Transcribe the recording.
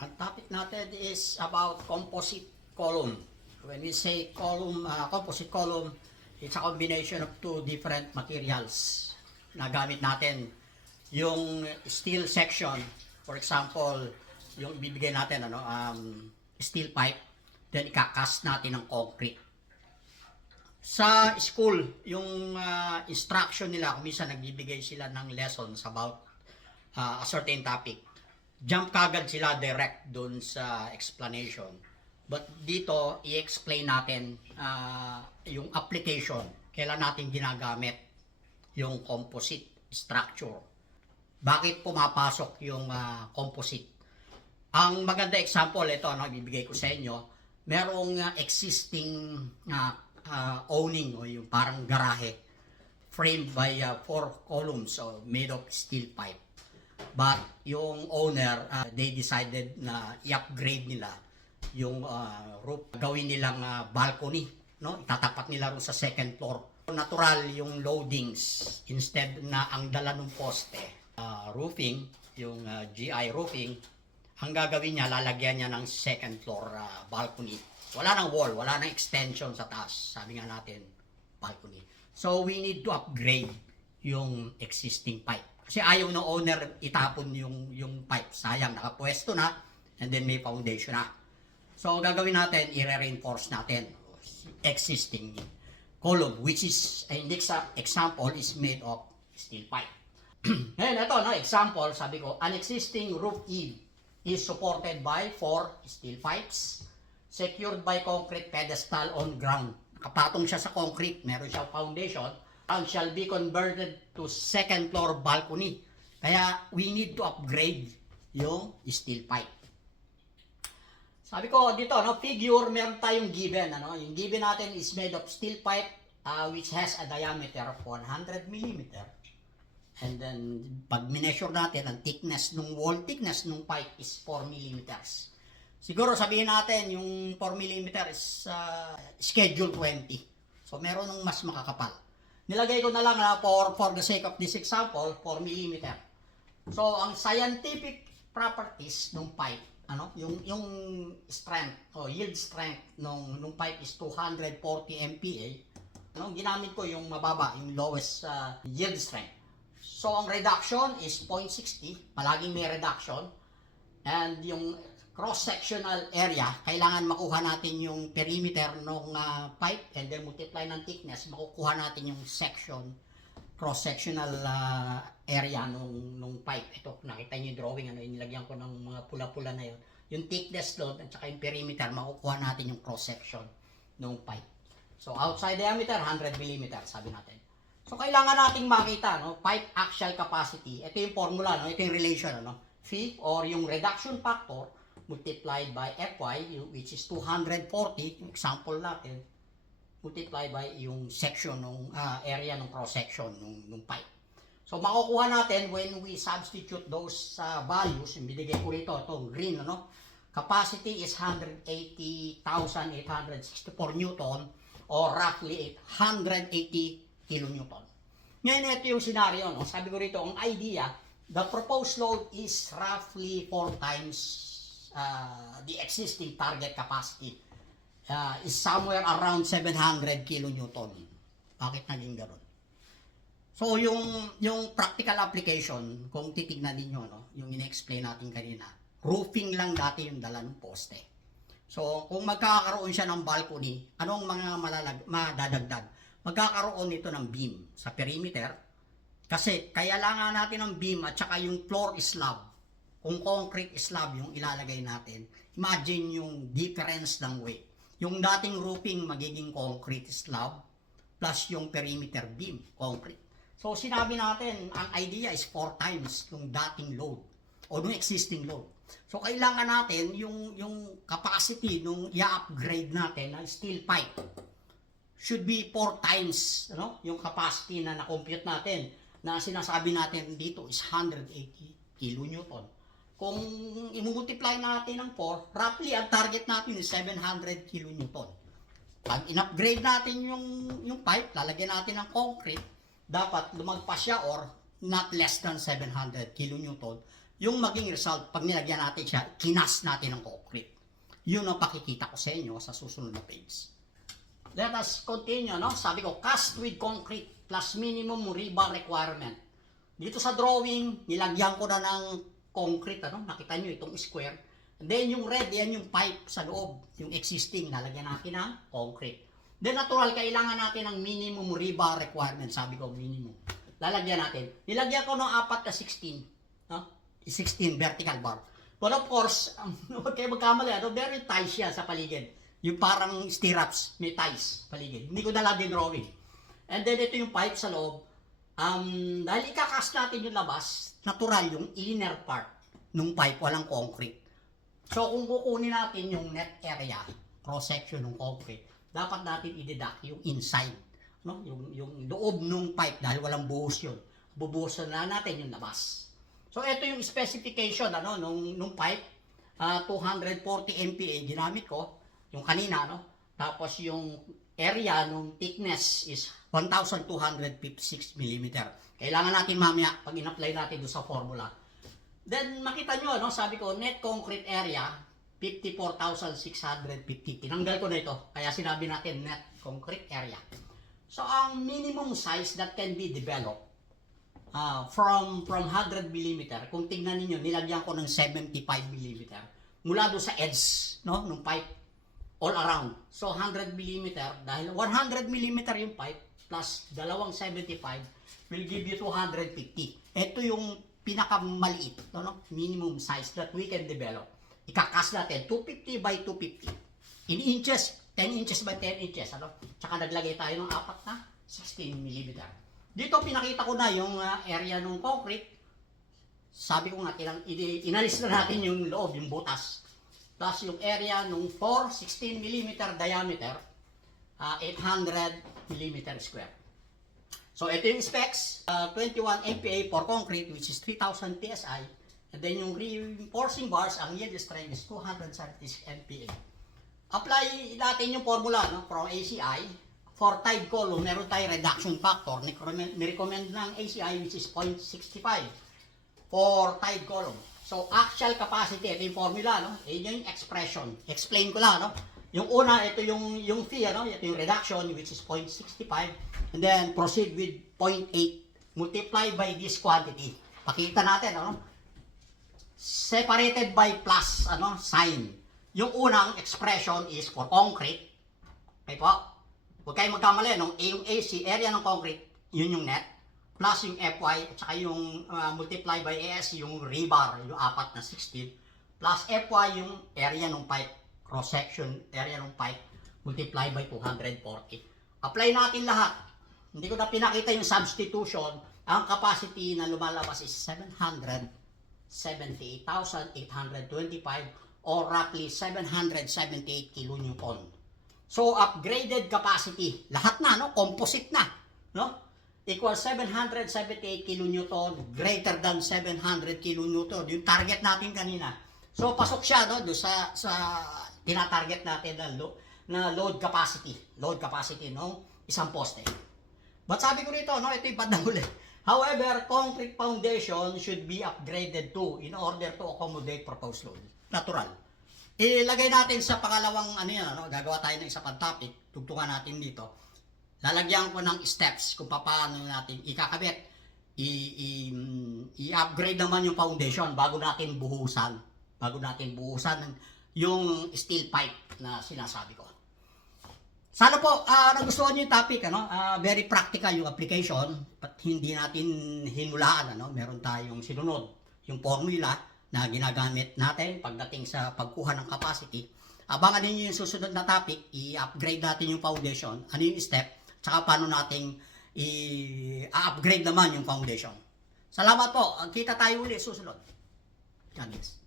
Ang topic natin is about composite column. When we say column, composite column, it's a combination of two different materials na gamit natin. Yung steel section, for example, yung ibibigay natin steel pipe, then ikakast natin ng concrete. Sa school, yung instruction nila, kung minsan nagbibigay sila ng lessons about a certain topic, jump kagad sila direct dun sa explanation. But dito, i-explain natin yung application. Kailan natin ginagamit yung composite structure. Bakit pumapasok yung composite? Ang maganda example, ito, ibibigay ko sa inyo, merong existing owning o yung parang garahe framed by 4 columns made of steel pipe. But yung owner, they decided na i-upgrade nila yung roof. Gawin nilang balcony, no? Itatapat nila rin sa second floor. Natural yung loadings. Instead na ang dala ng poste, roofing, yung GI roofing, ang gagawin niya, lalagyan niya ng second floor balcony. Wala nang wall, wala nang extension sa taas. Sabi nga natin, balcony. So we need to upgrade yung existing pipe. Kasi ayaw ng owner itapon yung pipe. Sayang, nakapwesto na, and then may foundation na. So, gagawin natin, i-reinforce natin existing column, which is, in this example, is made of steel pipe. Ngayon, ito, example, sabi ko, an existing roof eave is supported by 4 steel pipes, secured by concrete pedestal on ground. Nakapatong siya sa concrete, meron siyang foundation, and shall be converted to second floor balcony. Kaya we need to upgrade yung steel pipe. Sabi ko dito, figure, meron tayong given. Yung given natin is made of steel pipe which has a diameter of 100 mm. And then, pag mineasure natin, ang thickness ng wall thickness ng pipe is 4 mm. Siguro sabihin natin, yung 4 mm is schedule 20. So, meron ng mas makakapal. Nilagay ko na lang for the sake of this example, 4 mm. So, ang scientific properties ng pipe, yung strength o yield strength nung pipe is 240 MPa. Ginamit ko yung mababa, yung lowest yield strength. So, ang reduction is 0.60, palaging may reduction. And yung cross-sectional area, kailangan makuha natin yung perimeter ng pipe and then multiply ng thickness, makukuha natin yung section, cross-sectional area nung pipe. Ito, nakita niyo yung drawing, inilagyan ko ng mga pula-pula na yun. Yung thickness doon at saka yung perimeter, makukuha natin yung cross-section ng pipe. So, outside diameter, 100 mm, sabi natin. So, kailangan nating makita, pipe axial capacity. Ito yung formula, ito yung relation, Phi, or yung reduction factor, multiplied by Fy, which is 240, example natin, multiplied by yung section ng area ng cross-section ng pipe. So, makukuha natin when we substitute those values, yung binigay ko rito, itong green, capacity is 180,864 Newton or roughly 180 kilonewton. Ngayon, ito yung scenario, sabi ko rito, ang idea, the proposed load is roughly 4 times the existing target capacity is somewhere around 700 kilonewton. Bakit naging gano'n? So, yung practical application, kung titignan ninyo, yung in-explain natin kanina, roofing lang dati yung dala ng poste. So, kung magkakaroon siya ng balcony, anong mga madadagdag? Magkakaroon nito ng beam sa perimeter, kasi kailangan natin ng beam at saka yung floor slab. Kung concrete slab yung ilalagay natin, imagine yung difference ng weight. Yung dating roofing magiging concrete slab plus yung perimeter beam, concrete. So sinabi natin, ang idea is 4 times yung dating load o yung existing load. So kailangan natin yung capacity nung i-upgrade natin ng steel pipe should be 4 times yung capacity na na-compute natin na sinasabi natin dito is 180 kilonewton. Kung i-multiply natin ng 4, roughly ang target natin is 700 kilonewton. Pag in-upgrade natin yung pipe, lalagyan natin ng concrete, dapat lumagpas siya or not less than 700 kilonewton yung maging result pag nilagyan natin siya, kinas natin ng concrete. Yun ang pakikita ko sa inyo sa susunod na page. Let us continue, no? Sabi ko, cast with concrete plus minimum rebar requirement. Dito sa drawing, nilagyan ko na ng concrete, ano? Nakita nyo itong square. And then yung red, yan yung pipe sa loob, yung existing, nalagyan natin ng concrete. Then natural, kailangan natin ng minimum rebar requirement. Sabi ko, minimum. Lalagyan natin. Nilagyan ko ng 4 na 16, no? 16 vertical bar. But of course, huwag kayo magkamali, ano? Very tight siya sa paligid. Yung parang stirrups, may ties paligid. Hindi ko dala din drawing. And then ito yung pipe sa loob. Dahil ikakas natin yung labas, natural yung inner part ng pipe, walang concrete. So kung kukunin natin yung net area, cross section ng concrete, dapat natin i-deduct yung inside, no? Yung loob ng pipe dahil walang buhos yun. Bubuhusan na natin yung labas. So ito yung specification ano nung pipe, 240 MPa ginamit ko. Yung kanina, no? Tapos yung area ng thickness is 1,256 mm. Kailangan natin mamaya pag in-apply natin doon sa formula. Then makita nyo, no? Sabi ko, net concrete area, 54,650. Tinanggal ko na ito. Kaya sinabi natin net concrete area. So ang minimum size that can be developed from 100 mm, kung tingnan niyo nilagyan ko ng 75 mm mula doon sa edge, no? Nung pipe. All around. So 100 mm dahil 100 mm yung pipe plus dalawang 75 will give you 250. Ito yung pinakamaliit, no? Minimum size that we can develop. Ikakas natin 250 by 250. In inches, 10 inches by 10 inches, ano? Tsaka naglagay tayo ng 4 na 16 mm. Dito pinakita ko na yung area ng concrete. Sabi ko nga inalis na natin yung loob, yung butas. Plus yung area nung 16 mm diameter, 800 mm square. So ito yung specs, 21 MPa for concrete which is 3,000 PSI. And then yung reinforcing bars, ang yield strength is 276 MPa. Apply natin yung formula, no, from ACI. For tide column, meron tayo reduction factor. Ni-recommend ng ACI which is 0.65 for tide column. So, actual capacity, ito yung formula, no? Ito yung expression. Explain ko lang, no? Yung una, ito yung fee, no? Ito yung reduction, which is 0.65. And then, proceed with 0.8. Multiply by this quantity. Pakita natin, ano? Separated by plus, ano? Sign. Yung unang expression is for concrete. Okay po? Huwag kayong magkamali, no? Yung AC, area ng concrete, yun yung net. Plus yung Fy at saka yung multiply by AS yung rebar, yung 4 na 16. Plus Fy yung area ng pipe, cross section area ng pipe, multiply by 240. Apply natin lahat. Hindi ko na pinakita yung substitution. Ang capacity na lumalabas is 778,825 or roughly 778 kilonewton. So upgraded capacity, lahat na, no? Composite na, no? Equals 778 kilonewton greater than 700 kilonewton. Yung target natin kanina. So, pasok siya, no? Doon sa tinatarget natin na load capacity. Load capacity, no? Isang poste. But sabi ko rito, no? Ito yung pandahuli. However, concrete foundation should be upgraded too in order to accommodate proposed load. Natural. Ilagay natin sa pangalawang, ano yan, no? Gagawa tayo ng isa pang topic. Tugtungan natin dito. Lalagyan ko ng steps kung paano natin ikakabit. I-upgrade naman yung foundation bago natin buhusan. Yung steel pipe na sinasabi ko. Sana po nagustuhan niyo yung topic, ano? Very practical yung application, but hindi natin hinulaan, ano? Meron tayong sinunod, yung formula na ginagamit natin pagdating sa pagkuha ng capacity. Abangan niyo yung susunod na topic, i-upgrade natin yung foundation. Ano yung step? Tsaka paano natin i-upgrade naman yung foundation. Salamat po. Kita tayo ulit susunod. God bless.